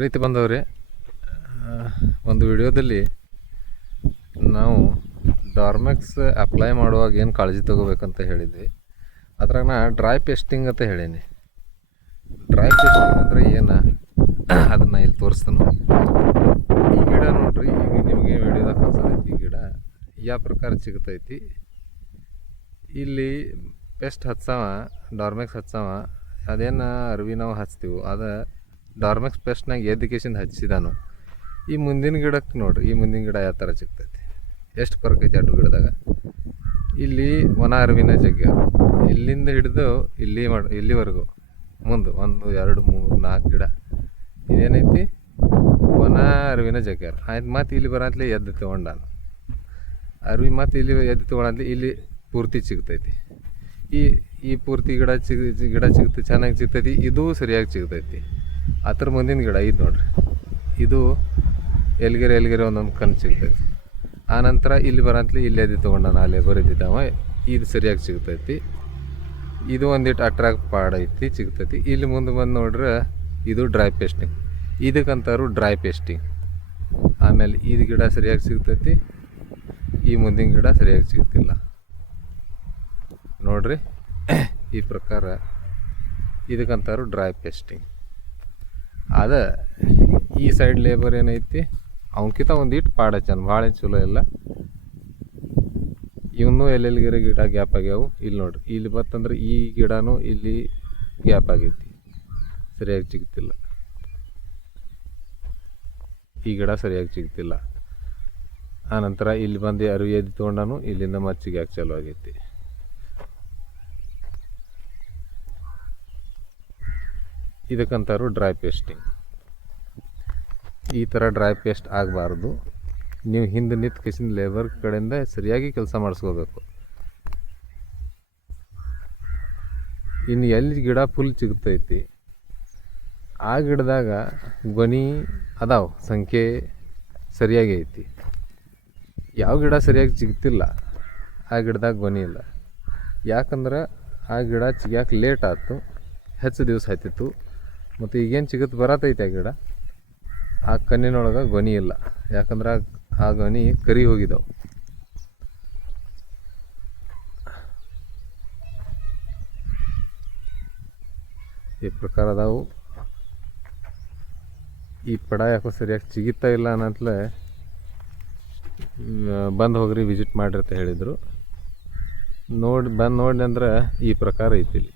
ರೀತಿ ಬಂದವ್ರೆ. ಒಂದು ವಿಡಿಯೋದಲ್ಲಿ ನಾವು ಡಾರ್ಮೆಕ್ಸ್ ಅಪ್ಲೈ ಮಾಡುವಾಗ ಏನು ಕಾಳಜಿ ತೊಗೋಬೇಕಂತ ಹೇಳಿದ್ವಿ. ಅದ್ರಾಗ ನಾ ಡ್ರೈ ಪೇಸ್ಟಿಂಗ್ ಅಂತ ಹೇಳೀನಿ. ಡ್ರೈ ಪೇಸ್ಟಿಂಗ್ ಅಂದರೆ ಏನು ಅದನ್ನು ಇಲ್ಲಿ ತೋರಿಸ್ತಾನು. ಈ ಗಿಡ ನೋಡ್ರಿ, ಈಗ ನಿಮಗೆ ವಿಡಿಯೋದಾಗ ಕಾಣಿಸ್ತೈತಿ. ಈ ಗಿಡ ಯಾವ ಪ್ರಕಾರ ಸಿಗ್ತೈತಿ. ಇಲ್ಲಿ ಪೆಸ್ಟ್ ಹಚ್ಚಾವ, ಡಾರ್ಮೆಕ್ಸ್ ಹಚ್ಚಾವ. ಅದೇನು ಅರ್ವಿ ನಾವು ಹಚ್ತೀವಿ, ಅದು ಡಾರ್ಮೆಕ್ಸ್ ಪೆಸ್ಟ್ನಾಗ ಎದ್ದಿಕೇಶಿಂದ ಹಚ್ಚಿದಾನು. ಈ ಮುಂದಿನ ಗಿಡಕ್ಕೆ ನೋಡ್ರಿ, ಈ ಮುಂದಿನ ಗಿಡ ಯಾವ ಥರ ಸಿಗ್ತೈತಿ, ಎಷ್ಟು ಫರ್ಕ್ ಐತಿ ಎರಡು ಗಿಡದಾಗ. ಇಲ್ಲಿ ಒಣ ಅರಿವಿನ ಜಗ್ಗ, ಇಲ್ಲಿಂದ ಹಿಡಿದು ಇಲ್ಲಿವರೆಗೂ ಮುಂದೆ 1 2 3 4 ಗಿಡ ಇದೇನೈತಿ ಒಣ ಅರಿವಿನ ಜಗ್ಗ್ಯಾರ. ಆಯ್ತು, ಮತ್ತು ಇಲ್ಲಿ ಬರತ್ಲಿ ಎದ್ದು ತೊಗೊಂಡಾನು ಅರಿವಿ, ಮತ್ತು ಇಲ್ಲಿ ಎದ್ದು ತೊಗೊಳತ್ಲಿ ಇಲ್ಲಿ ಪೂರ್ತಿ ಸಿಗ್ತೈತಿ. ಈ ಪೂರ್ತಿ ಗಿಡ ಸಿಗುತ್ತೆ, ಚೆನ್ನಾಗಿ ಸಿಗ್ತೈತಿ. ಇದು ಸರಿಯಾಗಿ ಸಿಗ್ತೈತಿ. ಅದ್ರ ಮುಂದಿನ ಗಿಡ ಇದು ನೋಡ್ರಿ, ಇದು ಎಲ್ಗೆರೆ ಒಂದೊಂದು ಕಣ್ಣು ಸಿಗ್ತೈತಿ. ಆನಂತರ ಇಲ್ಲಿ ಬರತ್ಲಿ ಇಲ್ಲಿ ಎದ್ದು ತೊಗೊಂಡಾನ, ಅಲ್ಲೇ ಬರಿದಿದ್ದಾವ. ಇದು ಸರಿಯಾಗಿ ಸಿಗ್ತೈತಿ. ಇದು ಒಂದಿಟ್ಟು ಅಟ್ರಾಕ್ಟ್ ಪಾಡೈತಿ, ಸಿಗ್ತೈತಿ. ಇಲ್ಲಿ ಮುಂದೆ ಬಂದು ನೋಡ್ರೆ ಇದು ಡ್ರೈ ಪೇಸ್ಟಿಂಗ್, ಇದಕ್ಕಂತಾರು ಡ್ರೈ ಪೇಸ್ಟಿಂಗ್. ಆಮೇಲೆ ಇದು ಗಿಡ ಸರಿಯಾಗಿ ಸಿಗ್ತೈತಿ, ಈ ಮುಂದಿನ ಗಿಡ ಸರಿಯಾಗಿ ಸಿಗ್ತಿಲ್ಲ ನೋಡ್ರಿ. ಈ ಪ್ರಕಾರ ಇದಕ್ಕಂತಾರು ಡ್ರೈ ಪೇಸ್ಟಿಂಗ್. ಅದ ಈ ಸೈಡ್ ಲೇಬರ್ ಏನೈತಿ, ಅವನಕಿಂತ ಒಂದಿಟ್ಟು ಪಾಡ ಚೆಂದ, ಭಾಳ ಚಲೋ ಇಲ್ಲ. ಇವನು ಎಲ್ಲೆಲ್ಲಿಗಿರೋ ಗಿಡ ಗ್ಯಾಪ್ ಆಗ್ಯಾವು. ಇಲ್ಲಿ ನೋಡ್ರಿ, ಇಲ್ಲಿ ಬತ್ತಂದ್ರೆ ಈ ಗಿಡನೂ ಇಲ್ಲಿ ಗ್ಯಾಪ್ ಆಗೈತಿ, ಸರಿಯಾಗಿ ಸಿಗ್ತಿಲ್ಲ. ಈ ಗಿಡ ಸರಿಯಾಗಿ ಸಿಗ್ತಿಲ್ಲ. ಆನಂತರ ಇಲ್ಲಿ ಬಂದು ಅರಿವಿ ಎದ್ದು ತೊಗೊಂಡಾನು, ಇಲ್ಲಿಂದ ಮಚ್ಚಿಗೆ ಯಾಕೆ ಚಾಲು ಆಗೈತಿ. ಇದಕ್ಕಂತಾರು ಡ್ರೈ ಪೇಸ್ಟಿಂಗ್. ಈ ಥರ ಡ್ರೈ ಪೇಸ್ಟ್ ಆಗಬಾರ್ದು. ನೀವು ಹಿಂದೆ ನಿಂತು ಕಿಸಿನ ಲೇಬರ್ ಕಡೆಯಿಂದ ಸರಿಯಾಗಿ ಕೆಲಸ ಮಾಡಿಸ್ಕೋಬೇಕು. ಇನ್ನು ಎಲ್ಲಿ ಗಿಡ ಫುಲ್ ಸಿಗ್ತೈತಿ ಆ ಗಿಡದಾಗ ಗೊನಿ ಅದಾವ, ಸಂಖ್ಯೆ ಸರಿಯಾಗಿ ಐತಿ. ಯಾವ ಗಿಡ ಸರಿಯಾಗಿ ಸಿಗ್ತಿಲ್ಲ ಆ ಗಿಡದಾಗ ಗೊನಿ ಇಲ್ಲ. ಯಾಕಂದ್ರೆ ಆ ಗಿಡ ಸಿಗ್ಯಾಕೆ ಲೇಟ್ ಆಯ್ತು, ಹೆಚ್ಚು ದಿವಸ ಆಯ್ತಿತ್ತು. ಮತ್ತು ಈಗೇನು ಸಿಗುತ್ತೆ ಬರತೈತೆ ಆ ಗಿಡ, ಆ ಕಣ್ಣಿನೊಳಗೆ ಗೊನಿ ಇಲ್ಲ. ಯಾಕಂದ್ರೆ ಆ ಗೊನಿ ಕರಿ ಹೋಗಿದ್ದಾವೆ. ಈ ಪ್ರಕಾರ ಅದಾವು. ಈ ಪಡ ಯಾಕೋ ಸರಿಯಾಗಿ ಸಿಗುತ್ತಾ ಇಲ್ಲ ಅನ್ನತ್ಲೆ ಬಂದು ಹೋಗ್ರಿ, ವಿಸಿಟ್ ಮಾಡಿರಿ ಅಂತ ಹೇಳಿದರು. ನೋಡಿ ಅಂದ್ರೆ ಈ ಪ್ರಕಾರ ಐತಿ. ಇಲ್ಲಿ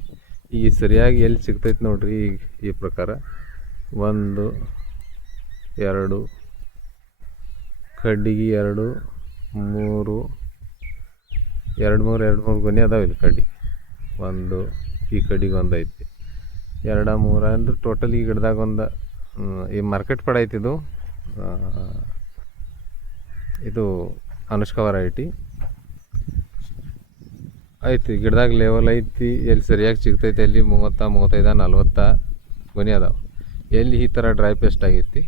ಈ ಸರಿಯಾಗಿ ಎಲ್ಲಿ ಸಿಗ್ತೈತಿ ನೋಡ್ರಿ. ಈ ಪ್ರಕಾರ 1 2 ಕಡ್ಡಿಗೆ 2 3 ಗೊನೆ ಅದಾವೆ. ಇಲ್ಲಿ ಕಡ್ಡಿ ಒಂದು, ಈ ಕಡ್ಡಿಗೆ ಒಂದು ಐತಿ, 2 3 ಅಂದ್ರೆ ಟೋಟಲ್ ಈ ಗಿಡದಾಗ ಒಂದು ಈ ಮಾರ್ಕೆಟ್ ಪಡ ಐತಿ. ಇದು ಅನುಷ್ಕಾ ವೆರೈಟಿ ಐತಿ. ಗಿಡದಾಗ ಲೆವೆಲ್ ಐತಿ, ಎಲ್ಲಿ ಸರಿಯಾಗಿ ಸಿಗ್ತೈತಿ ಅಲ್ಲಿ 30 35 40 ಗೊನೆ ಅದಾವೆ. ಎಲ್ಲಿ ಈ ಥರ ಡ್ರೈ ಪೇಸ್ಟ್ ಆಗೈತಿ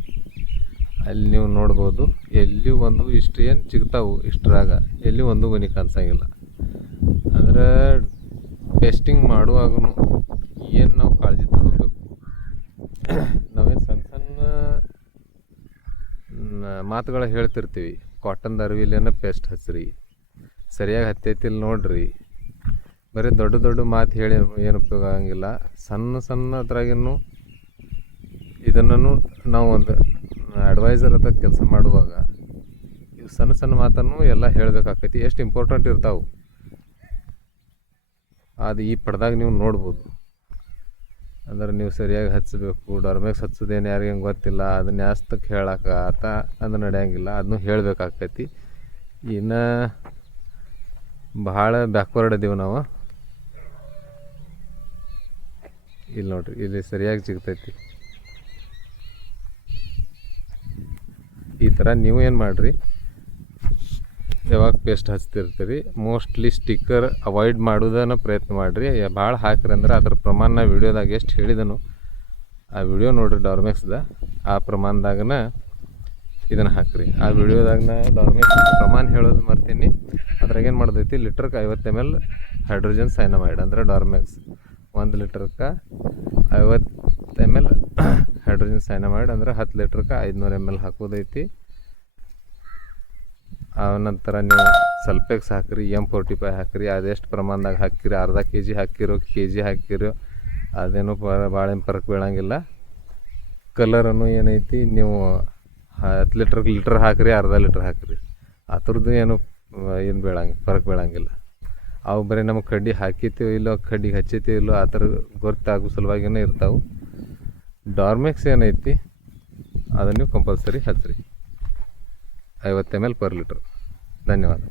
ಅಲ್ಲಿ ನೀವು ನೋಡ್ಬೋದು. ಎಲ್ಲಿ ಒಂದು ಇಷ್ಟು ಏನು ಸಿಗ್ತಾವೆ, ಇಷ್ಟರಾಗ ಎಲ್ಲಿ ಒಂದು ಗೊನೆ ಕಾಣಿಸಂಗಿಲ್ಲ. ಅಂದ್ರೆ ಪೇಸ್ಟಿಂಗ್ ಮಾಡುವಾಗೂ ಏನು ನಾವು ಕಾಳಜಿ ತಗೋಬೇಕು. ನಾವೇನು ಸಣ್ಣ ಮಾತುಗಳು ಹೇಳ್ತಿರ್ತೀವಿ, ಕಾಟನ್ದ ಅರಿವಿಲೇನ ಪೇಸ್ಟ್ ಹಚ್ಚಿರಿ, ಸರಿಯಾಗಿ ಹತ್ತೈತಿಲ್ಲ ನೋಡ್ರಿ. ಬರೀ ದೊಡ್ಡ ಮಾತು ಹೇಳಿ ಏನು ಉಪಯೋಗ ಆಗಂಗಿಲ್ಲ. ಸಣ್ಣ ಅದ್ರಾಗೇನು ಇದನ್ನು ನಾವು ಒಂದು ಅಡ್ವೈಸರ್ ಅಂತ ಕೆಲಸ ಮಾಡುವಾಗ ಇವು ಸಣ್ಣ ಮಾತನ್ನು ಎಲ್ಲ ಹೇಳಬೇಕಾಕೈತಿ. ಎಷ್ಟು ಇಂಪಾರ್ಟೆಂಟ್ ಇರ್ತಾವೆ ಅದು ಈ ಪಡ್ದಾಗ ನೀವು ನೋಡ್ಬೋದು. ಅಂದ್ರೆ ನೀವು ಸರಿಯಾಗಿ ಹಚ್ಚಬೇಕು. ಡಾರ್ಮೆಕ್ಸ್ ಹಚ್ಚೋದೇನು ಯಾರಿಗೇನು ಗೊತ್ತಿಲ್ಲ, ಅದನ್ನ ಜಾಸ್ತಕ್ಕೆ ಹೇಳಕ್ಕೆ ಅದು ನಡೆಯಂಗಿಲ್ಲ, ಅದನ್ನು ಹೇಳಬೇಕಾಕೈತಿ. ಇನ್ನು ಭಾಳ ಬ್ಯಾಕ್ವರ್ಡ್ ಅದೀವಿ ನಾವು. ಇಲ್ಲಿ ನೋಡ್ರಿ, ಇಲ್ಲಿ ಸರಿಯಾಗಿ ಸಿಗ್ತೈತಿ. ಈ ಥರ ನೀವು ಏನು ಮಾಡಿರಿ, ಯಾವಾಗ ಪೇಸ್ಟ್ ಹಚ್ತಿರ್ತೀರಿ ಮೋಸ್ಟ್ಲಿ ಸ್ಟಿಕ್ಕರ್ ಅವಾಯ್ಡ್ ಮಾಡೋದನ್ನು ಪ್ರಯತ್ನ ಮಾಡಿರಿ. ಭಾಳ ಹಾಕ್ರಿ ಅಂದ್ರೆ ಅದ್ರ ಪ್ರಮಾಣ ನಾ ವಿಡಿಯೋದಾಗ ಎಷ್ಟು ಹೇಳಿದನು ಆ ವಿಡಿಯೋ ನೋಡಿರಿ. ಡಾರ್ಮೆಕ್ಸ್ದ ಆ ಪ್ರಮಾಣದಾಗನ ಇದನ್ನು ಹಾಕ್ರಿ. ಆ ವಿಡಿಯೋದಾಗ ನಾ ಡಾರ್ಮೆಕ್ಸ್ ಪ್ರಮಾಣ ಹೇಳೋದು ಮರ್ತೀನಿ. ಅದ್ರಾಗೇನು ಮಾಡ್ತೈತಿ, ಲೀಟ್ರಿಗೆ 50 ml ಹೈಡ್ರೋಜನ್ ಸೈನಮೈಡ್ ಅಂದರೆ ಡಾರ್ಮೆಕ್ಸ್. 1 ಲೀಟ್ರಕ್ಕೆ 50 ml ಹೈಡ್ರೋಜನ್ ಡಿಸ್ಟೆನ್ಸ್ ಸೈನಮೈಡ್ ಅಂದ್ರೆ 10 ಲೀಟ್ರಿಗೆ 500 ml ಹಾಕೋದೈತಿ. ನಂತರ ನೀವು ಸಲ್ಪೆಕ್ಸ್ ಹಾಕಿರಿ, M45 ಹಾಕಿರಿ. ಅದೆಷ್ಟು ಪ್ರಮಾಣದಾಗ ಹಾಕಿರಿ, ಅರ್ಧ ಕೆ ಜಿ ಹಾಕಿರೋ ಅದೇನು ಭಾಳ ಏನು ಫರಕ್ ಬೀಳಂಗಿಲ್ಲ. ಕಲರನ್ನು ಏನೈತಿ, ನೀವು 10 ಲೀಟ್ರ್ ಹಾಕಿರಿ, ಅರ್ಧ ಲೀಟ್ರ್ ಹಾಕಿರಿ, ಅದ್ರದ್ದು ಏನು ಫರಕ್ ಬೀಳಂಗಿಲ್ಲ. ಅವು ಬರೀ ನಮಗೆ ಕಡ್ಡಿ ಹಾಕಿತೀವೋ ಇಲ್ಲೋ, ಕಡ್ಡಿಗೆ ಹಚ್ಚಿತೀವೋ ಇಲ್ಲೋ ಆ ಥರ ಗೊತ್ತಾಗೋ ಸಲುವಾಗಿನೇ ಇರ್ತಾವೆ. ಡಾರ್ಮೆಕ್ಸ್ ಏನೈತಿ ಅದನ್ನು ನೀವು ಕಂಪಲ್ಸರಿ ಹಚ್ಚಿರಿ, 50 ml per ಲೀಟ್ರ್. ಧನ್ಯವಾದ.